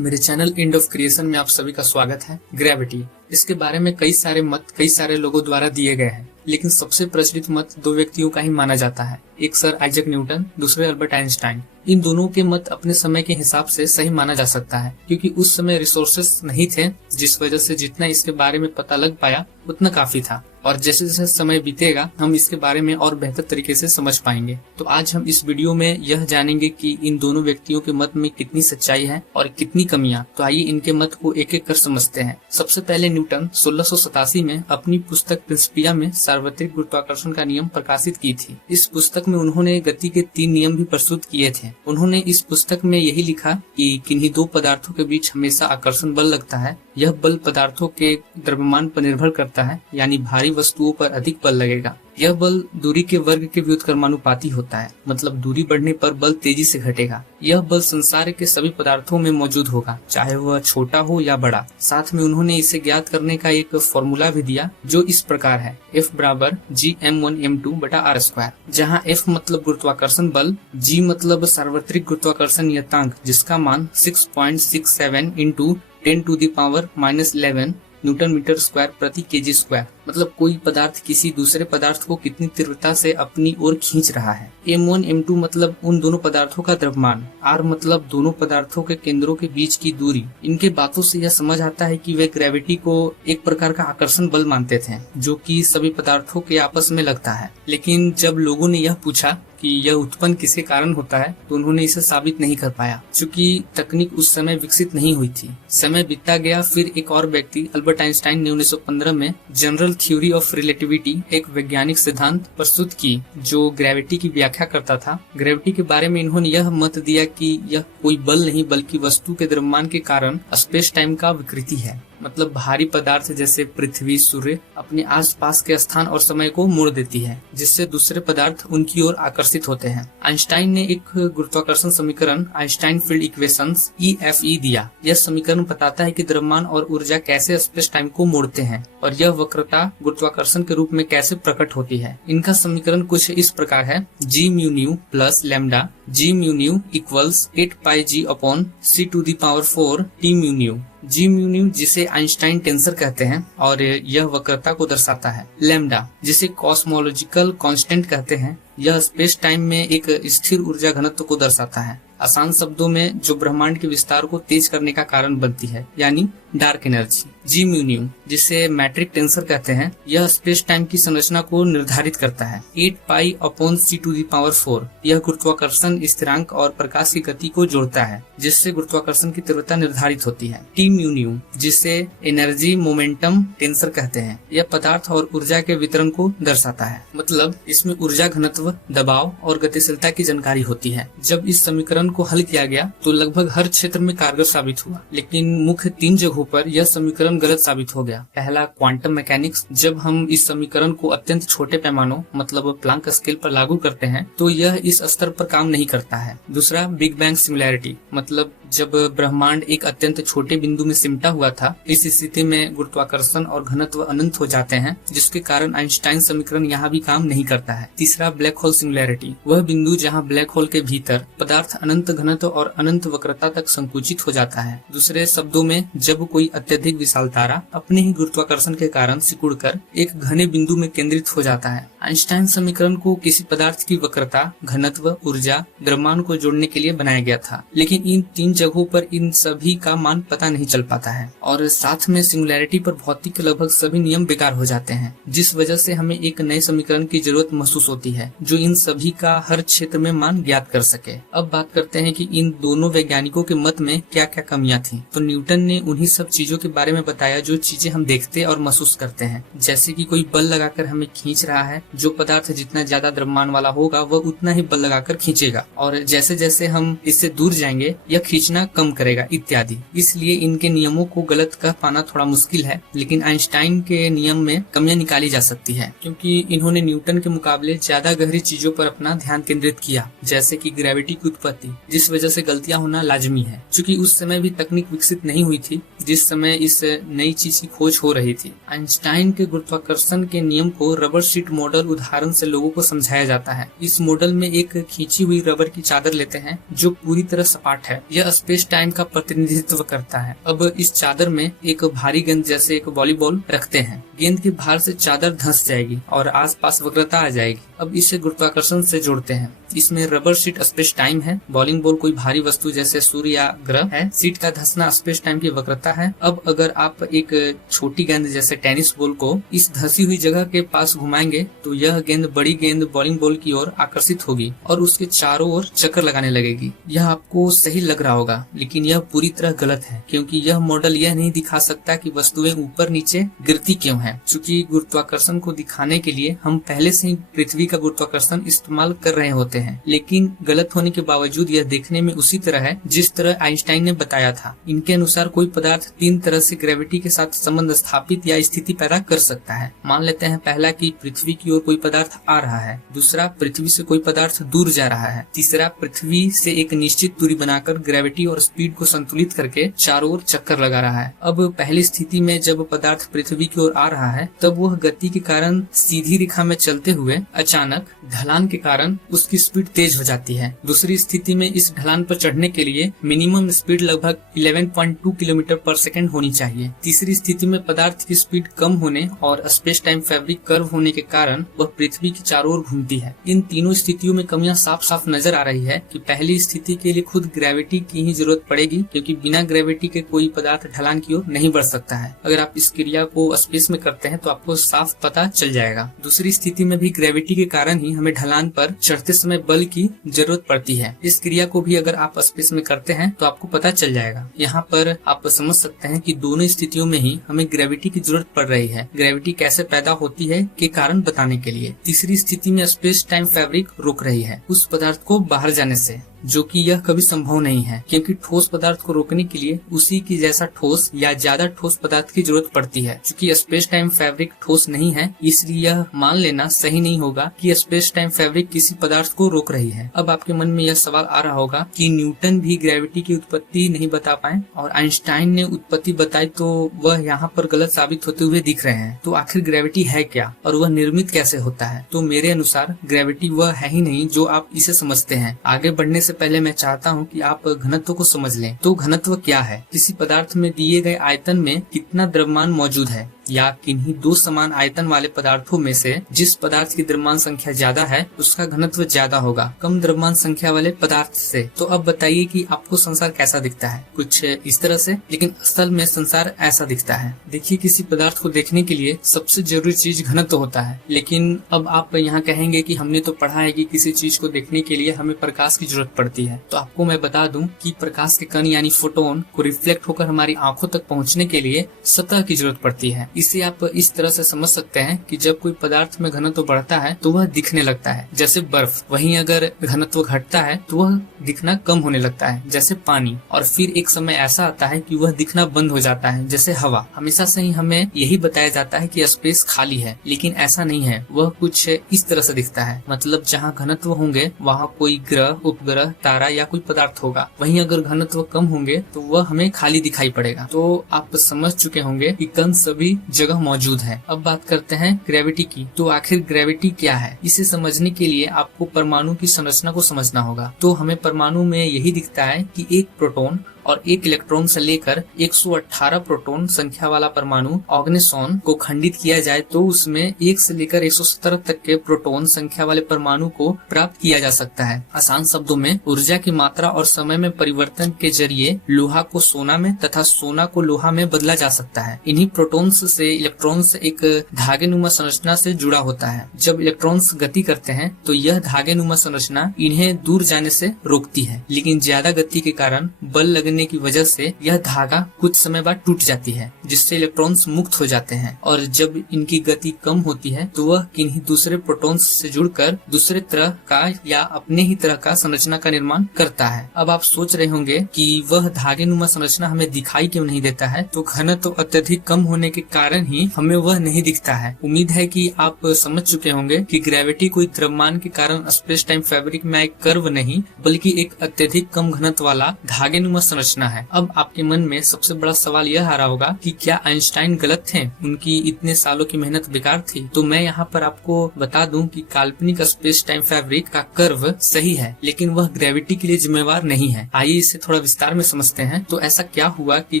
मेरे channel end of creation में आप सभी का स्वागत है। ग्रेविटी, इसके बारे में कई सारे मत कई सारे लोगों द्वारा दिए गए हैं, लेकिन सबसे प्रचलित मत दो व्यक्तियों का ही माना जाता है। एक सर आइजैक न्यूटन, दूसरे अल्बर्ट आइंस्टाइन। इन दोनों के मत अपने समय के हिसाब से सही माना जा सकता है, क्योंकि उस समय रिसोर्सेस नहीं थे, जिस वजह से जितना इसके बारे में पता लग पाया उतना काफी था। और जैसे जैसे समय बीतेगा हम इसके बारे में और बेहतर तरीके से समझ पाएंगे। तो आज हम इस वीडियो में यह जानेंगे कि इन दोनों व्यक्तियों के मत में कितनी सच्चाई है और कितनी कमियां। तो आइए इनके मत को एक एक कर समझते हैं। सबसे पहले न्यूटन 1687 में अपनी पुस्तक प्रिंसिपिया में सार्वत्रिक गुरुत्वाकर्षण का नियम प्रकाशित की थी। इस पुस्तक में उन्होंने गति के 3 नियम भी प्रस्तुत किए थे। उन्होंने इस पुस्तक में यही लिखा कि किन्हीं दो पदार्थों के बीच हमेशा आकर्षण बल लगता है। यह बल पदार्थों के द्रव्यमान पर निर्भर करता है, यानी भारी वस्तुओं पर अधिक बल लगेगा। यह बल दूरी के वर्ग के व्युत्क्रमानुपाती होता है, मतलब दूरी बढ़ने पर बल तेजी से घटेगा। यह बल संसार के सभी पदार्थों में मौजूद होगा, चाहे वह छोटा हो या बड़ा। साथ में उन्होंने इसे ज्ञात करने का एक फॉर्मूला भी दिया, जो इस प्रकार है: F बराबर Gm1m2/r², जहाँ F मतलब गुरुत्वाकर्षण बल, G मतलब सार्वत्रिक गुरुत्वाकर्षण नियतांक, जिसका मान 6.67 × 10⁻⁻11 न्यूटन मीटर स्क्वायर प्रति केजी स्क्वायर, मतलब कोई पदार्थ किसी दूसरे पदार्थ को कितनी तीव्रता से अपनी ओर खींच रहा है। M1 M2 मतलब उन दोनों पदार्थों का द्रव्यमान, R मतलब दोनों पदार्थों के केंद्रों के बीच की दूरी। इनके बातों से यह समझ आता है कि वे ग्रेविटी को एक प्रकार का आकर्षण बल मानते थे, जो कि सभी पदार्थों के आपस में लगता है। लेकिन जब लोगों ने यह पूछा कि यह उत्पन्न किसके कारण होता है, तो उन्होंने इसे साबित नहीं कर पाया, क्योंकि तकनीक उस समय विकसित नहीं हुई थी। समय बीतता गया, फिर एक और व्यक्ति अल्बर्ट आइंस्टाइन ने 1915 में जनरल थ्योरी ऑफ रिलेटिविटी, एक वैज्ञानिक सिद्धांत प्रस्तुत की, जो ग्रेविटी की व्याख्या करता था। ग्रेविटी के बारे में इन्होंने यह मत दिया कि यह कोई बल नहीं, बल्कि वस्तु के द्रव्यमान के कारण स्पेस टाइम का विकृति है। मतलब भारी पदार्थ जैसे पृथ्वी, सूर्य अपने आसपास के स्थान और समय को मोड़ देती है, जिससे दूसरे पदार्थ उनकी ओर आकर्षित होते हैं। आइंस्टाइन ने एक गुरुत्वाकर्षण समीकरण, आइंस्टाइन फील्ड इक्वेशंस EFE दिया। यह समीकरण बताता है कि द्रव्यमान और ऊर्जा कैसे स्पेस टाइम को मोड़ते हैं और यह वक्रता गुरुत्वाकर्षण के रूप में कैसे प्रकट होती है। इनका समीकरण कुछ इस प्रकार है: Gμ plus lambda Gμ equals 8πg/c⁴ Tμ। Gμ जिसे आइंस्टाइन टेंसर कहते हैं और यह वक्रता को दर्शाता है। लैम्डा जिसे कॉस्मोलॉजिकल कांस्टेंट कहते हैं, यह स्पेस टाइम में एक स्थिर ऊर्जा घनत्व को दर्शाता है। आसान शब्दों में जो ब्रह्मांड के विस्तार को तेज करने का कारण बनती है, यानी डार्क एनर्जी। Gμ जिसे मैट्रिक टेंसर कहते हैं, यह स्पेस टाइम की संरचना को निर्धारित करता है। 8π/c⁴ यह गुरुत्वाकर्षण स्थिरांक और प्रकाश की गति को जोड़ता है, जिससे गुरुत्वाकर्षण की तीव्रता निर्धारित होती है। Tμ जिसे एनर्जी मोमेंटम टेंसर कहते हैं, यह पदार्थ और ऊर्जा के वितरण को दर्शाता है। मतलब इसमें ऊर्जा घनत्व, दबाव और गतिशीलता की जानकारी होती है। जब इस समीकरण को हल किया गया तो लगभग हर क्षेत्र में कारगर साबित हुआ, लेकिन मुख्य 3 जगहों पर यह समीकरण गलत साबित हो गया। पहला, क्वांटम मैकेनिक्स। जब हम इस समीकरण को अत्यंत छोटे पैमानों, मतलब प्लांक स्केल पर लागू करते हैं, तो यह इस स्तर पर काम नहीं करता है। दूसरा, बिग बैंग सिमिलैरिटी, मतलब जब ब्रह्मांड एक अत्यंत छोटे बिंदु में सिमटा हुआ था, इस स्थिति में गुरुत्वाकर्षण और घनत्व अनंत हो जाते हैं, जिसके कारण आइंस्टाइन समीकरण यहाँ भी काम नहीं करता है। तीसरा, ब्लैक होल सिमिलैरिटी, वह बिंदु जहाँ ब्लैक होल के भीतर पदार्थ अनंत घनत्व और अनंत वक्रता तक संकुचित हो जाता है। दूसरे शब्दों में, जब कोई अत्यधिक विशाल तारा अपने ही गुरुत्वाकर्षण के कारण सिकुड़कर एक घने बिंदु में केंद्रित हो जाता है। आइंस्टाइन समीकरण को किसी पदार्थ की वक्रता, घनत्व, ऊर्जा, द्रव्यमान को जोड़ने के लिए बनाया गया था, लेकिन इन 3 जगहों पर इन सभी का मान पता नहीं चल पाता है। और साथ में सिंगुलैरिटी पर भौतिक के लगभग सभी नियम बेकार हो जाते हैं, जिस वजह से हमें एक नए समीकरण की जरूरत महसूस होती है, जो इन सभी का हर क्षेत्र में मान ज्ञात कर सके। अब बात करते हैं कि इन दोनों वैज्ञानिकों के मत में क्या क्या कमियां थी। तो न्यूटन ने उन्हीं सब चीजों के बारे में बताया जो चीजें हम देखते और महसूस करते हैं, जैसे कि कोई बल लगाकर हमें खींच रहा है। जो पदार्थ जितना ज्यादा द्रव्यमान वाला होगा वह उतना ही बल लगाकर खींचेगा, और जैसे जैसे हम इससे दूर जाएंगे यह खींचना कम करेगा इत्यादि। इसलिए इनके नियमों को गलत कह पाना थोड़ा मुश्किल है, लेकिन आइंस्टाइन के नियम में कमियां निकाली जा सकती है, क्योंकि इन्होंने न्यूटन के मुकाबले ज्यादा गहरी चीजों पर अपना ध्यान केंद्रित किया, जैसे कि ग्रेविटी की उत्पत्ति, जिस वजह से गलतियां होना लाजमी है, क्योंकि उस समय भी तकनीक विकसित नहीं हुई थी जिस समय इस नई चीज की खोज हो रही थी। आइंस्टाइन के गुरुत्वाकर्षण के नियम को रबर शीट मॉडल उदाहरण से लोगों को समझाया जाता है। इस मॉडल में एक खींची हुई रबर की चादर लेते हैं जो पूरी तरह सपाट है। यह स्पेस टाइम का प्रतिनिधित्व करता है। अब इस चादर में एक भारी गेंद जैसे एक वॉलीबॉल रखते हैं। गेंद के भार से चादर धंस जाएगी और आसपास वक्रता आ जाएगी। अब इसे गुरुत्वाकर्षण से जोड़ते हैं। इसमें रबर शीट स्पेस टाइम है, बॉलिंग बॉल कोई भारी वस्तु जैसे सूर्य या ग्रह है, सीट का धंसना स्पेस टाइम की वक्रता है। अब अगर आप एक छोटी गेंद जैसे टेनिस बॉल को इस धंसी हुई जगह के पास घुमाएंगे तो यह गेंद बड़ी गेंद बॉलिंग बॉल की ओर आकर्षित होगी और उसके चारों ओर चक्कर लगाने लगेगी। यह आपको सही लग रहा होगा, लेकिन यह पूरी तरह गलत है, क्योंकि यह मॉडल यह नहीं दिखा सकता कि वस्तुएं ऊपर नीचे गिरती क्यों है। चूंकि गुरुत्वाकर्षण को दिखाने के लिए हम पहले से ही पृथ्वी का गुरुत्वाकर्षण इस्तेमाल कर रहे होते हैं, लेकिन गलत होने के बावजूद यह देखने में उसी तरह है जिस तरह आइंस्टाइन ने बताया था। इनके अनुसार कोई पदार्थ 3 तरह से ग्रेविटी के साथ संबंध स्थापित या स्थिति पैदा कर सकता है। मान लेते हैं पहला कि पृथ्वी की ओर कोई पदार्थ आ रहा है, दूसरा पृथ्वी से कोई पदार्थ दूर जा रहा है, तीसरा पृथ्वी से एक निश्चित दूरी बनाकर ग्रेविटी और स्पीड को संतुलित करके चारों ओर चक्कर लगा रहा है। अब पहली स्थिति में जब पदार्थ पृथ्वी की ओर आ रहा है तब वह गति के कारण सीधी रेखा में चलते हुए अचानक ढलान के कारण उसकी स्पीड तेज हो जाती है। दूसरी स्थिति में इस ढलान पर चढ़ने के लिए मिनिमम स्पीड लगभग 11.2 किलोमीटर पर सेकंड होनी चाहिए। तीसरी स्थिति में पदार्थ की स्पीड कम होने और स्पेस टाइम फैब्रिक कर्व होने के कारण वह पृथ्वी की चारों ओर घूमती है। इन तीनों स्थितियों में कमियां साफ साफ नजर आ रही है कि पहली स्थिति के लिए खुद ग्रेविटी की ही जरूरत पड़ेगी, क्योंकि बिना ग्रेविटी के कोई पदार्थ ढलान की ओर नहीं बढ़ सकता है। अगर आप इस क्रिया को स्पेस में करते हैं तो आपको साफ पता चल जाएगा। दूसरी स्थिति में भी ग्रेविटी के कारण ही हमें ढलान पर चढ़ते समय बल की जरूरत पड़ती है। इस क्रिया को भी अगर आप स्पेस में करते हैं तो आपको पता चल जाएगा। यहाँ पर आप समझ सकते हैं कि दोनों स्थितियों में ही हमें ग्रेविटी की जरूरत पड़ रही है। ग्रेविटी कैसे पैदा होती है के कारण बताने के लिए। तीसरी स्थिति में स्पेस टाइम फैब्रिक रोक रही है उस पदार्थ को बाहर जाने से, जो कि यह कभी संभव नहीं है, क्योंकि ठोस पदार्थ को रोकने के लिए उसी की जैसा ठोस या ज्यादा ठोस पदार्थ की जरूरत पड़ती है। क्योंकि स्पेस टाइम फैब्रिक ठोस नहीं है, इसलिए यह मान लेना सही नहीं होगा कि स्पेस टाइम फैब्रिक किसी पदार्थ को रोक रही है। अब आपके मन में यह सवाल आ रहा होगा कि न्यूटन भी ग्रेविटी की उत्पत्ति नहीं बता पाए और आइंस्टाइन ने उत्पत्ति बताई तो वह यहाँ पर गलत साबित होते हुए दिख रहे हैं। तो आखिर ग्रेविटी है क्या और वह निर्मित कैसे होता है? तो मेरे अनुसार ग्रेविटी वह है ही नहीं जो आप इसे समझते हैं। आगे बढ़ने से पहले मैं चाहता हूं कि आप घनत्व को समझ लें। तो घनत्व क्या है? किसी पदार्थ में दिए गए आयतन में कितना द्रव्यमान मौजूद है या किन्हीं दो समान आयतन वाले पदार्थों में से जिस पदार्थ की द्रव्यमान संख्या ज्यादा है उसका घनत्व ज्यादा होगा कम द्रव्यमान संख्या वाले पदार्थ से। तो अब बताइए कि आपको संसार कैसा दिखता है? कुछ इस तरह से, लेकिन असल में संसार ऐसा दिखता है। देखिए, किसी पदार्थ को देखने के लिए सबसे जरूरी चीज घनत्व होता है, लेकिन अब आप यहाँ कहेंगे कि हमने तो पढ़ा है कि किसी चीज को देखने के लिए हमें प्रकाश की जरूरत पड़ती है। तो आपको मैं बता दूं कि प्रकाश के कण यानी फोटोन को रिफ्लेक्ट होकर हमारी आंखों तक पहुँचने के लिए सतह की जरूरत पड़ती है। इसे आप इस तरह से समझ सकते हैं कि जब कोई पदार्थ में घनत्व बढ़ता है तो वह दिखने लगता है जैसे बर्फ, वहीं अगर घनत्व घटता है तो वह दिखना कम होने लगता है जैसे पानी, और फिर एक समय ऐसा आता है कि वह दिखना बंद हो जाता है जैसे हवा। हमेशा से ही हमें यही बताया जाता है कि स्पेस खाली है, लेकिन ऐसा नहीं है। वह कुछ इस तरह से दिखता है, मतलब जहाँ घनत्व होंगे वहाँ कोई ग्रह, उपग्रह, तारा या कोई पदार्थ होगा। वहीं अगर घनत्व कम होंगे तो वह हमें खाली दिखाई पड़ेगा। तो आप समझ चुके होंगे कि कण सभी जगह मौजूद है। अब बात करते हैं ग्रेविटी की। तो आखिर ग्रेविटी क्या है? इसे समझने के लिए आपको परमाणु की संरचना को समझना होगा। तो हमें परमाणु में यही दिखता है कि एक प्रोटॉन और एक इलेक्ट्रॉन से लेकर 118 प्रोटॉन संख्या वाला परमाणु ऑर्गेनोसॉन को खंडित किया जाए तो उसमें 1 से लेकर 117 तक के प्रोटॉन संख्या वाले परमाणु को प्राप्त किया जा सकता है। आसान शब्दों में ऊर्जा की मात्रा और समय में परिवर्तन के जरिए लोहा को सोना में तथा सोना को लोहा में बदला जा सकता है। इन्हीं प्रोटॉन्स से इलेक्ट्रॉन्स एक धागेनुमा संरचना से जुड़ा होता है। जब इलेक्ट्रॉन्स गति करते हैं तो यह धागेनुमा संरचना इन्हें दूर जाने से रोकती है, लेकिन ज्यादा गति के कारण बल लगने की वजह से यह धागा कुछ समय बाद टूट जाती है, जिससे इलेक्ट्रॉन्स मुक्त हो जाते हैं। और जब इनकी गति कम होती है तो वह किन्हीं दूसरे प्रोटॉन्स से जुड़कर दूसरे तरह का या अपने ही तरह का संरचना का निर्माण करता है। अब आप सोच रहे होंगे कि वह धागेनुमा संरचना हमें दिखाई क्यों नहीं देता है? तो घनत्व अत्यधिक कम होने के कारण ही हमें वह नहीं दिखता है। उम्मीद है कि आप समझ चुके होंगे कि ग्रेविटी कोई द्रव्यमान के कारण स्पेस टाइम फैब्रिक में एक कर्व नहीं, बल्कि एक अत्यधिक कम घनत्व वाला धागेनुमा संरचना है। अब आपके मन में सबसे बड़ा सवाल यह आ रहा होगा कि क्या आइंस्टाइन गलत थे, उनकी इतने सालों की मेहनत बेकार थी? तो मैं यहाँ पर आपको बता दूं कि काल्पनिक स्पेस टाइम फैब्रिक का कर्व सही है, लेकिन वह ग्रेविटी के लिए जिम्मेवार नहीं है। आइए इसे थोड़ा विस्तार में समझते हैं। तो ऐसा क्या हुआ कि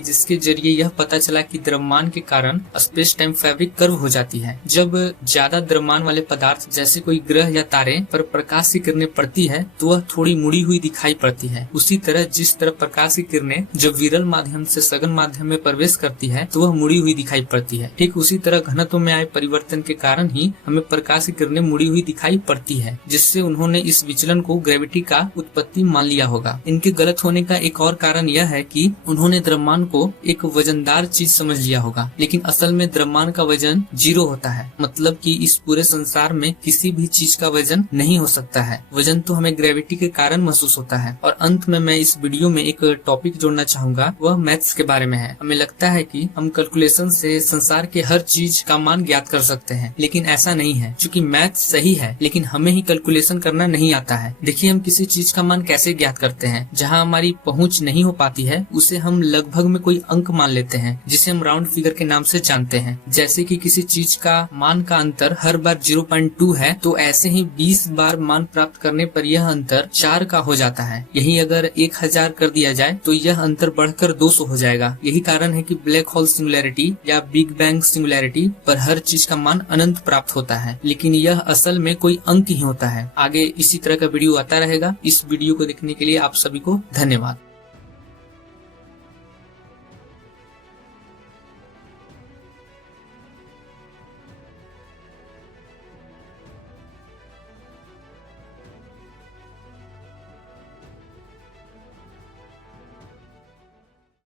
जिसके जरिए यह पता चला कि द्रव्यमान के कारण स्पेस टाइम फैब्रिक कर्व हो जाती है। जब ज्यादा द्रव्यमान वाले पदार्थ जैसे कोई ग्रह या तारे पर प्रकाश की किरणें पड़ती है तो वह थोड़ी मुड़ी हुई दिखाई पड़ती है। उसी तरह जिस तरह प्रकाश की किरणें जब विरल माध्यम से सघन माध्यम में प्रवेश करती है तो वह मुड़ी हुई दिखाई पड़ती है। ठीक उसी तरह घनत्व में आए परिवर्तन के कारण ही हमें प्रकाश की किरणें मुड़ी हुई दिखाई पड़ती है, जिससे उन्होंने इस विचलन को ग्रेविटी का उत्पत्ति मान लिया होगा। इनके गलत होने का एक और कारण यह है कि उन्होंने द्रव्यमान को एक वजनदार चीज समझ लिया होगा, लेकिन असल में द्रव्यमान का वजन 0 होता है। मतलब कि इस पूरे संसार में किसी भी चीज का वजन नहीं हो सकता है। वजन तो हमें ग्रेविटी के कारण महसूस होता है। और अंत में मैं इस वीडियो में एक टॉपिक जोड़ना चाहूंगा, वह मैथ्स के बारे में है। हमें लगता है कि हम कैलकुलेशन से संसार के हर चीज का मान ज्ञात कर सकते हैं, लेकिन ऐसा नहीं है। क्योंकि मैथ्स सही है, लेकिन हमें ही कैलकुलेशन करना नहीं आता है। देखिए, हम किसी चीज का मान कैसे ज्ञात करते हैं? जहाँ हमारी पहुँच नहीं हो पाती है उसे हम लगभग में कोई अंक मान लेते हैं, जिसे हम राउंड फिगर के नाम से जानते हैं। जैसे कि किसी चीज का मान का अंतर हर बार 0.2 है, तो ऐसे ही 20 बार मान प्राप्त करने पर यह अंतर 4 का हो जाता है। यही अगर 1000 कर दिया जाए तो यह अंतर बढ़कर 200 हो जाएगा। यही कारण है कि ब्लैक होल सिंगुलैरिटी या बिग बैंग सिंगुलैरिटी पर हर चीज का मान अनंत प्राप्त होता है, लेकिन यह असल में कोई अंक ही होता है। आगे इसी तरह का वीडियो आता रहेगा। इस वीडियो को देखने के लिए आप सभी को धन्यवाद।